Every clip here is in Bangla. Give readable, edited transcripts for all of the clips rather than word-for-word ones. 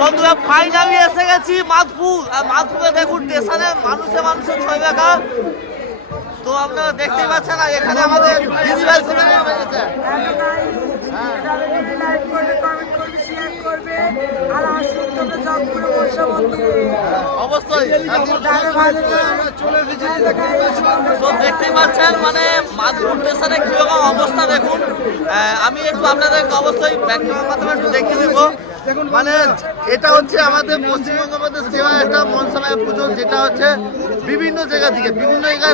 বন্ধুরা ফাইনালি এসে গেছি মাধপুর। আর মাধপুরে দেখুন স্টেশনে মানুষে ছয় দেখা। তো আপনারা দেখতেই পাচ্ছেন না এখানে আমাদের দিদিভাই সিনেমা বেরিয়েছে। অবশ্যই তো দেখতেই পাচ্ছেন মানে মাধপুর স্টেশনে কিরকম অবস্থা দেখুন। আমি একটু আপনাদেরকে অবশ্যই ব্যাকগ্রাউন্ডের মাধ্যমে একটু দেখিয়ে দেবো। মানে এটা হচ্ছে আমাদের পশ্চিমবঙ্গ সেবা একটা মনসামায়া পুজো, যেটা হচ্ছে বিভিন্ন জায়গা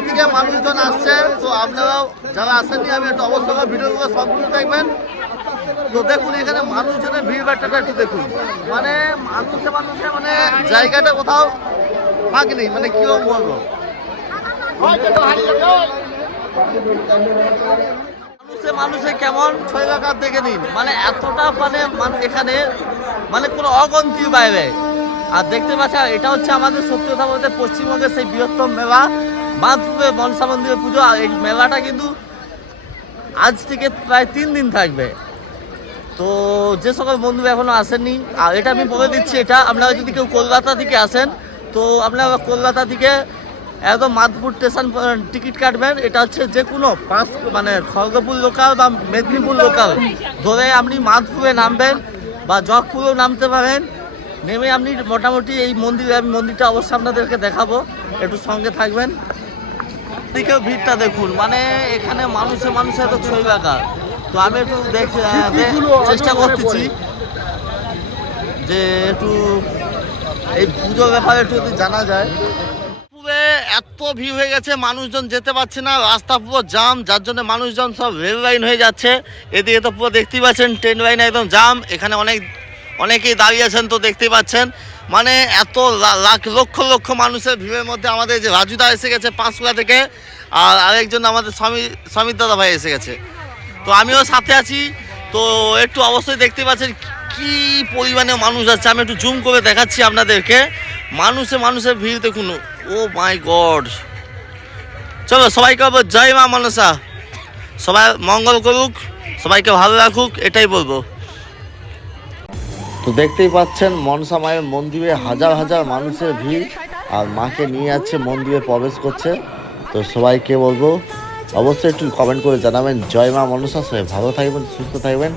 থেকে মানুষজন আসছে। তো আপনারাও যারা আসেননি আমি একটু অবশ্যই ভিডিওগুলো সম্পূর্ণ দেখবেন। তো দেখুন এখানে মানুষজনের ভিড় ভাট্টাটা একটু দেখুন, মানে মানুষে মানে জায়গাটা কোথাও ফাঁক নেই, মানে কিও বলবো। মানুষে কেমন ছয় কাকার দেখে নিন, মানে এতটা মানে এখানে মানে কোনো অগন্তির বাইরে। আর দেখতে পাচ্ছেন এটা হচ্ছে আমাদের সত্যি কথা বলতে পশ্চিমবঙ্গের সেই বৃহত্তম মেলা মাধপুরে মনসা মন্দিরের পুজো। আর এই মেলাটা কিন্তু আজ থেকে প্রায় 3 দিন থাকবে। তো যে সকল বন্ধু এখনো আসেননি, আর এটা আমি বলে দিচ্ছি, এটা আপনারা যদি কেউ কলকাতা থেকে আসেন তো আপনারা কলকাতা থেকে একদম মাধপুর স্টেশন টিকিট কাটবেন। এটা হচ্ছে যে কোনো মানে খড়গপুর লোকাল বা মেদিনীপুর লোকাল ধরে আপনি মাধপুরে নামবেন বা জগপুরেও নামতে পারেন। নেমে আপনি মোটামুটি এই মন্দিরটা অবশ্যই আপনাদেরকে দেখাবো, একটু সঙ্গে থাকবেন। দিকেও ভিড়টা দেখুন, মানে এখানে মানুষে এত ছয় লাগা। তো আমি একটু চেষ্টা করতেছি যে একটু এই পুজোর ব্যাপারে একটু যদি জানা যায়। পুরে এত ভিড় হয়ে গেছে, মানুষজন যেতে পারছে না, রাস্তা পুরো জাম, যার জন্য মানুষজন সব রেল লাইন হয়ে যাচ্ছে। এদিকে তো পুরো দেখতেই পাচ্ছেন ট্রেন লাইন একদম জাম। এখানে অনেকেই দাঁড়িয়ে আছেন, তো দেখতেই পাচ্ছেন মানে এত লক্ষ মানুষের ভিড়ের মধ্যে আমাদের যে রাজুদা এসে গেছে পাঁশকুড়া থেকে, আর আরেকজন আমাদের স্বামী দাদা ভাই এসে গেছে। তো আমিও সাথে আছি। তো একটু অবশ্যই দেখতে পাচ্ছেন কি পরিমাণে মানুষ আছে, আমি একটু জুম করে দেখাচ্ছি আপনাদেরকে। মানুষের ভিড় দেখুন, ও মাই গড। চলো সবাইকে বলবো জয় মা মনসা, সবাই মঙ্গল করুক, সবাইকে ভালো রাখুক, এটাই বলবো। তো দেখতেই পাচ্ছেন মনসা মায়ের মন্দিরে হাজার মানুষের ভিড়, আর মাকে নিয়ে যাচ্ছে মন্দিরে প্রবেশ করছে। তো সবাইকে বলবো অবশ্যই একটু কমেন্ট করে জানাবেন জয় মা মনসা। সবাই ভালো থাকবেন, সুস্থ থাকবেন।